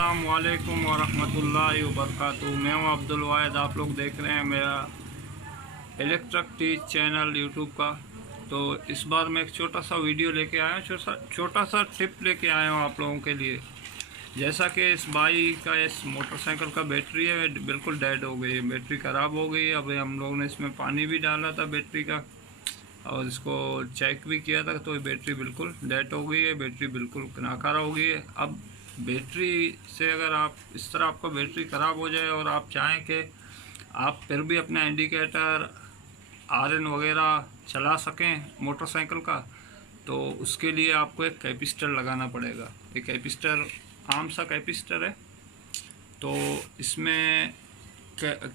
अस्सलामुअलैकुम वरहमतुल्लाहि वबरकातुहू। मैं हूँ अब्दुल वाहिद। आप लोग देख रहे हैं मेरा इलेक्ट्रिक टीच चैनल यूट्यूब का। तो इस बार मैं एक छोटा सा वीडियो लेके आया हूँ, छोटा सा टिप लेके आया हूँ आप लोगों के लिए। जैसा कि इस बाइक का, इस मोटरसाइकिल का बैटरी है बिल्कुल डेड हो गई है, बैटरी ख़राब हो गई है। अब हम लोगों ने इसमें पानी भी डाला था बैटरी का और इसको चेक भी किया था, तो बैटरी बिल्कुल डेड हो गई है, बैटरी बिल्कुल नाकारा हो गई है। अब बैटरी से अगर आप इस तरह आपका बैटरी ख़राब हो जाए और आप चाहें कि आप फिर भी अपना इंडिकेटर आरएन वगैरह चला सकें मोटरसाइकिल का, तो उसके लिए आपको एक कैपिस्टर लगाना पड़ेगा। एक कैपिस्टर आम सा कैपिस्टर है। तो इसमें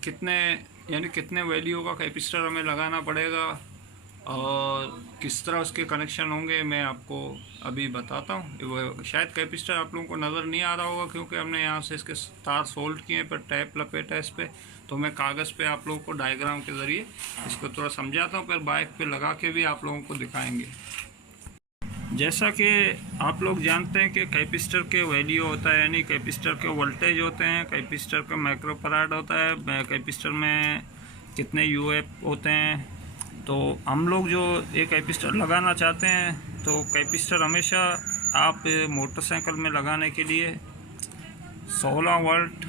कितने वैल्यू का कैपिस्टर हमें लगाना पड़ेगा और किस तरह उसके कनेक्शन होंगे मैं आपको अभी बताता हूँ। शायद कैपिस्टर आप लोगों को नज़र नहीं आ रहा होगा क्योंकि हमने यहाँ से इसके तार सोल्ड किए पर टैप लपेटा इस पर। तो मैं कागज़ पे आप लोगों को डायग्राम के ज़रिए इसको थोड़ा समझाता हूँ, फिर बाइक पे लगा के भी आप लोगों को दिखाएंगे। जैसा कि आप लोग जानते हैं कि कैपिस्टर के वैल्यू होता है, यानी कैपिस्टर के वोल्टेज होते हैं, कैपिस्टर का माइक्रोफैराड होता है, कैपिस्टर में कितने यूएफ होते हैं। तो हम लोग जो एक कैपिस्टर लगाना चाहते हैं, तो कैपिस्टर हमेशा आप मोटरसाइकिल में लगाने के लिए 16 वोल्ट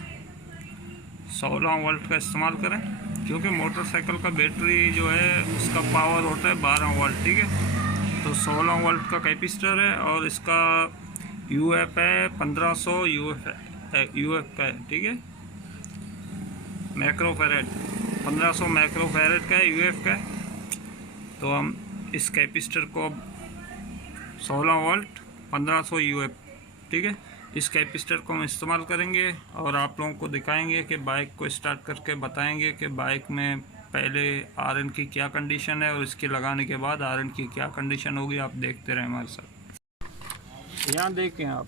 का इस्तेमाल करें, क्योंकि मोटरसाइकिल का बैटरी जो है उसका पावर होता है 12 वोल्ट। ठीक है, तो 16 वोल्ट का कैपिस्टर है और इसका यूएफ है 1500 यूएफ का है। ठीक है, माइक्रोफैराड 1500 माइक्रोफैराड का है, यूएफ का है। तो हम इस कैपिस्टर को 16 वोल्ट 1500 यूएफ, ठीक है, इस कैपिस्टर को हम इस्तेमाल करेंगे और आप लोगों को दिखाएंगे कि बाइक को स्टार्ट करके बताएंगे कि बाइक में पहले आरएन की क्या कंडीशन है और इसके लगाने के बाद आरएन की क्या कंडीशन होगी। आप देखते रहें हमारे साथ। यहाँ देखें आप,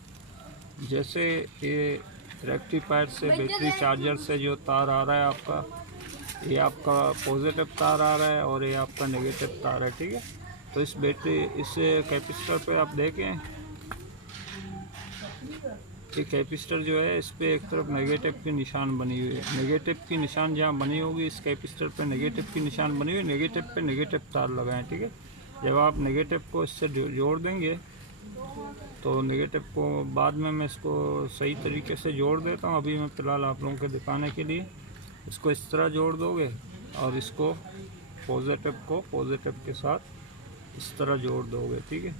जैसे ये रेक्टिफायर से बैटरी चार्जर से जो तार आ रहा है आपका, ये आपका पॉजिटिव तार आ रहा है और ये आपका नेगेटिव तार है। ठीक है, तो इस कैपेसिटर पे आप देखें, ये कैपेसिटर जो है इस पर एक तरफ नेगेटिव की निशान बनी हुई है। नेगेटिव की निशान जहाँ बनी होगी इस कैपेसिटर पे नेगेटिव की निशान बनी हुई है, नेगेटिव पे नेगेटिव तार लगाएं। ठीक है, जब आप नेगेटिव को इससे जोड़ देंगे तो नेगेटिव को बाद में मैं इसको सही तरीके से जोड़ देता हूँ। अभी मैं फ़िलहाल आप लोगों के दिखाने के लिए इसको इस तरह जोड़ दोगे और इसको पॉजिटिव के साथ इस तरह जोड़ दोगे। ठीक है,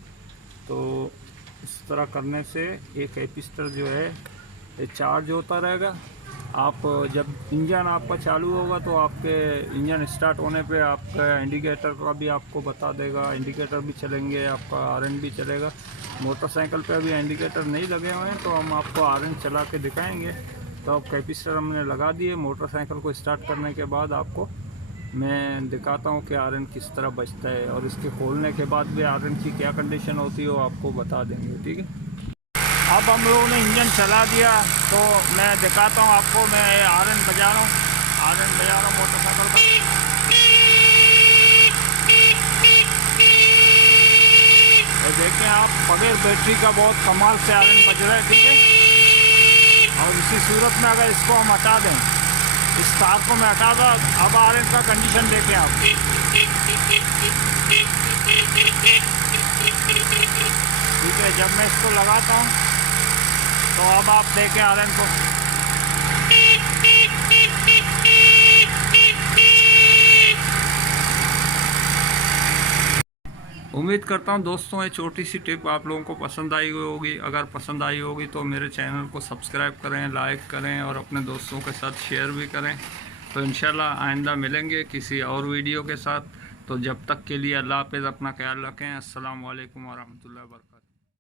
तो इस तरह करने से ये कैपेसिटर जो है ये चार्ज होता रहेगा। आप जब इंजन आपका चालू होगा तो आपके इंजन स्टार्ट होने पे आपका इंडिकेटर का भी आपको बता देगा, इंडिकेटर भी चलेंगे, आपका आरएन भी चलेगा। मोटरसाइकिल पे अभी इंडिकेटर नहीं लगे हुए हैं तो हम आपको आरएन चला के दिखाएंगे। तो अब कैपेसिटर हमने लगा दिए, मोटरसाइकिल को स्टार्ट करने के बाद आपको मैं दिखाता हूँ कि आरएन किस तरह बचता है और इसके खोलने के बाद भी आरएन की क्या कंडीशन होती है वो आपको बता देंगे। ठीक है, अब हम लोगों ने इंजन चला दिया तो मैं दिखाता हूँ आपको। मैं आरएन बजा रहा हूँ मोटरसाइकिल का। देखें आप, बगैर बैटरी का बहुत कमाल से आरएन बज रहा है। ठीक है, और इसी सूरत में अगर इसको हम हटा दें, इस तार को मैं हटा दूँ, अब आरएन का कंडीशन देखें आप। ठीक है, जब मैं इसको लगाता हूँ तो अब आप देखें आरएन को। उम्मीद करता हूं दोस्तों ये छोटी सी टिप आप लोगों को पसंद आई होगी। अगर पसंद आई होगी तो मेरे चैनल को सब्सक्राइब करें, लाइक करें और अपने दोस्तों के साथ शेयर भी करें। तो इंशाल्लाह आइंदा मिलेंगे किसी और वीडियो के साथ। तो जब तक के लिए अल्लाह हाफ़िज़, अपना ख्याल रखें। अस्सलाम वालेकुम वरहमतुल्लाहि वबरकातुहू।